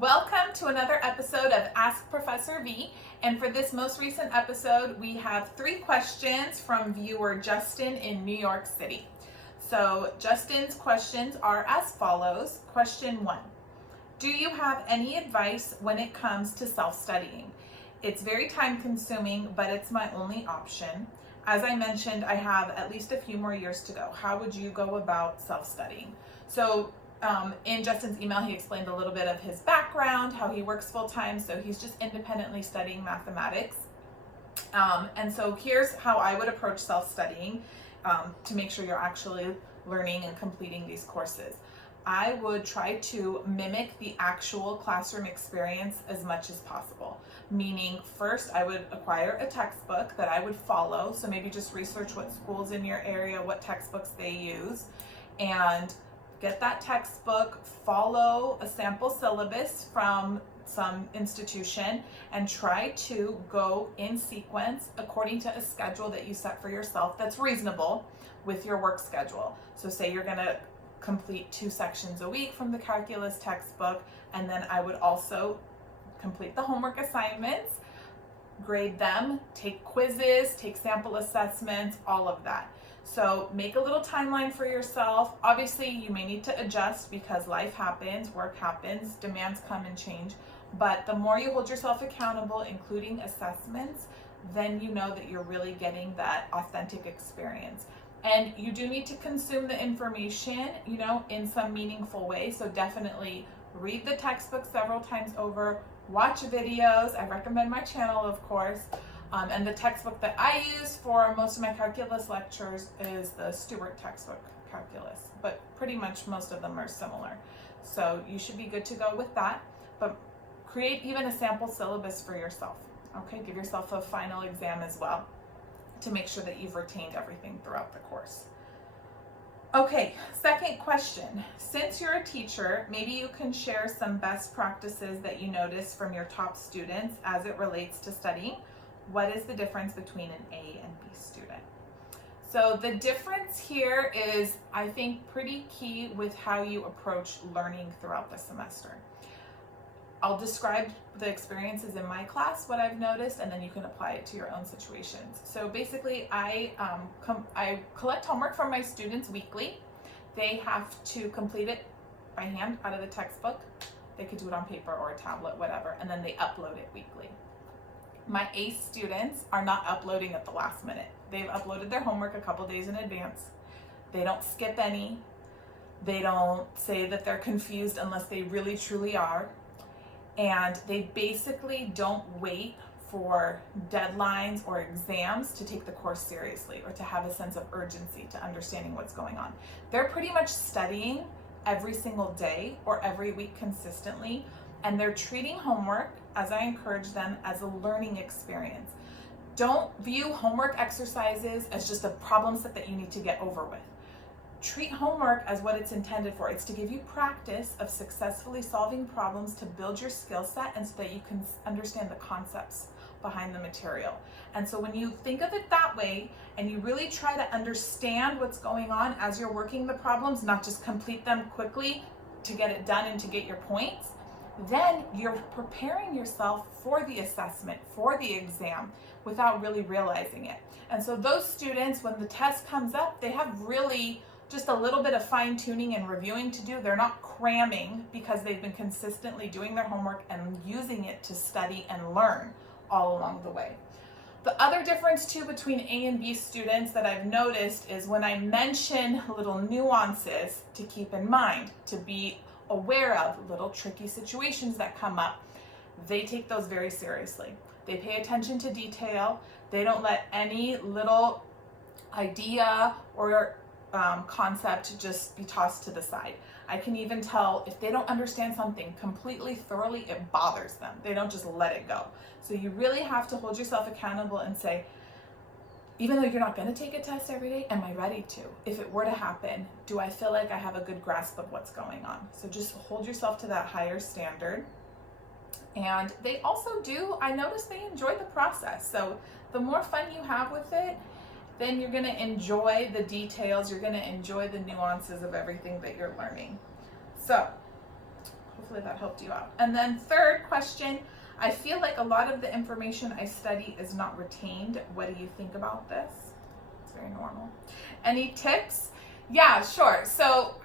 Welcome to another episode of Ask Professor V. And for this most recent episode, we have 3 questions from viewer Justin in New York City. So Justin's questions are as follows. Question 1. Do you have any advice when it comes to self-studying? It's very time consuming, but it's my only option. As I mentioned, I have at least a few more years to go. How would you go about self-studying? So in Justin's email, he explained a little bit of his background, how he works full-time, so he's just independently studying mathematics. And so here's how I would approach self-studying to make sure you're actually learning and completing these courses. I would try to mimic the actual classroom experience as much as possible. Meaning, first I would acquire a textbook that I would follow, so maybe just research what schools in your area, what textbooks they use, and get that textbook, follow a sample syllabus from some institution, and try to go in sequence according to a schedule that you set for yourself that's reasonable with your work schedule. So say you're going to complete 2 sections a week from the calculus textbook, and then I would also complete the homework assignments, grade them, take quizzes, take sample assessments, all of that. So make a little timeline for yourself. Obviously, you may need to adjust because life happens, work happens, demands come and change. But the more you hold yourself accountable, including assessments, then you know that you're really getting that authentic experience. And you do need to consume the information, in some meaningful way. So definitely read the textbook several times over, watch videos. I recommend my channel, of course. And the textbook that I use for most of my calculus lectures is the Stewart textbook, calculus, but pretty much most of them are similar. So you should be good to go with that, but create even a sample syllabus for yourself. Okay, give yourself a final exam as well to make sure that you've retained everything throughout the course. Okay, second question. Since you're a teacher, maybe you can share some best practices that you notice from your top students as it relates to studying. What is the difference between an A and B student? So the difference here is, I think, pretty key with how you approach learning throughout the semester. I'll describe the experiences in my class, what I've noticed, and then you can apply it to your own situations. So basically, I collect homework from my students weekly. They have to complete it by hand out of the textbook. They could do it on paper or a tablet, whatever, and then they upload it weekly. My A students are not uploading at the last minute. They've uploaded their homework a couple days in advance. They don't skip any. They don't say that they're confused unless they really truly are. And they basically don't wait for deadlines or exams to take the course seriously or to have a sense of urgency to understanding what's going on. They're pretty much studying every single day or every week consistently, and they're treating homework, as I encourage them, as a learning experience. Don't view homework exercises as just a problem set that you need to get over with. Treat homework as what it's intended for. It's to give you practice of successfully solving problems to build your skill set and so that you can understand the concepts behind the material. And so when you think of it that way and you really try to understand what's going on as you're working the problems, not just complete them quickly to get it done and to get your points, then you're preparing yourself for the assessment, for the exam, without really realizing it. And so those students, when the test comes up, they have really just a little bit of fine-tuning and reviewing to do. They're not cramming because they've been consistently doing their homework and using it to study and learn all along the way. The other difference too between A and B students that I've noticed is when I mention little nuances to keep in mind, to be aware of, little tricky situations that come up, they take those very seriously. They pay attention to detail. They don't let any little idea or concept just be tossed to the side. I can even tell if they don't understand something completely thoroughly, it bothers them. They don't just let it go. So you really have to hold yourself accountable and say, even though you're not going to take a test every day, am I ready to? If it were to happen, do I feel like I have a good grasp of what's going on? So just hold yourself to that higher standard. And they also do, I notice they enjoy the process. So the more fun you have with it, then you're going to enjoy the details. You're going to enjoy the nuances of everything that you're learning. So hopefully that helped you out. And then third question, I feel like a lot of the information I study is not retained. What do you think about this? It's very normal. Any tips? Yeah, sure. So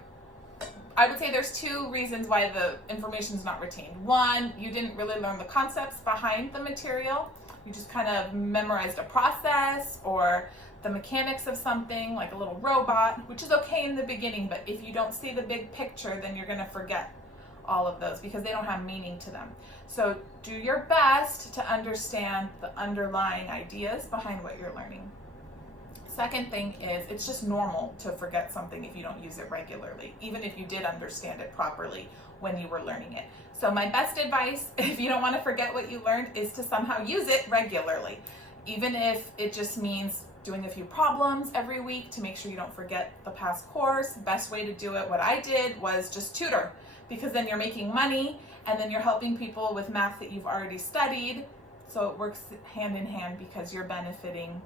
I would say there's two reasons why the information is not retained. One, you didn't really learn the concepts behind the material. You just kind of memorized a process or the mechanics of something like a little robot, which is okay in the beginning, but if you don't see the big picture, then you're going to forget all of those because they don't have meaning to them. So do your best to understand the underlying ideas behind what you're learning. Second thing is, it's just normal to forget something if you don't use it regularly, even if you did understand it properly when you were learning it. So my best advice, if you don't want to forget what you learned, is to somehow use it regularly, even if it just means doing a few problems every week to make sure you don't forget the past course. Best way to do it, what I did, was just tutor, because then you're making money and then you're helping people with math that you've already studied. So it works hand in hand because you're benefiting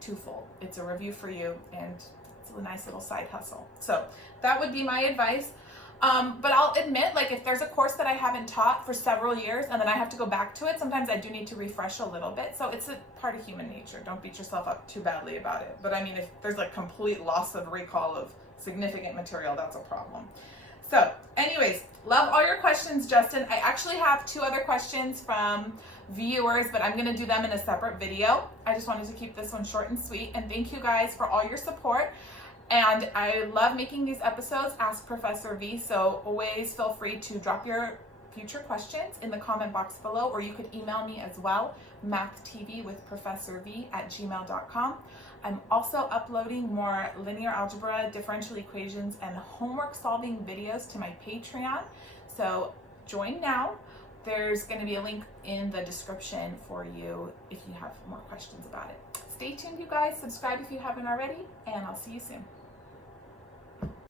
twofold. It's a review for you and it's a nice little side hustle. So that would be my advice. But I'll admit, like, if there's a course that I haven't taught for several years and then I have to go back to it, sometimes I do need to refresh a little bit. So it's a part of human nature. Don't beat yourself up too badly about it. But I mean, if there's like complete loss of recall of significant material, that's a problem. So anyways, love all your questions, Justin. I actually have 2 other questions from viewers, but I'm gonna do them in a separate video. I just wanted to keep this one short and sweet. And thank you guys for all your support. And I love making these episodes, Ask Professor V, so always feel free to drop your future questions in the comment box below, or you could email me as well, mathtvwithprofessorv@gmail.com. I'm also uploading more linear algebra, differential equations, and homework solving videos to my Patreon. So join now. There's going to be a link in the description for you if you have more questions about it. Stay tuned, you guys. Subscribe if you haven't already, and I'll see you soon.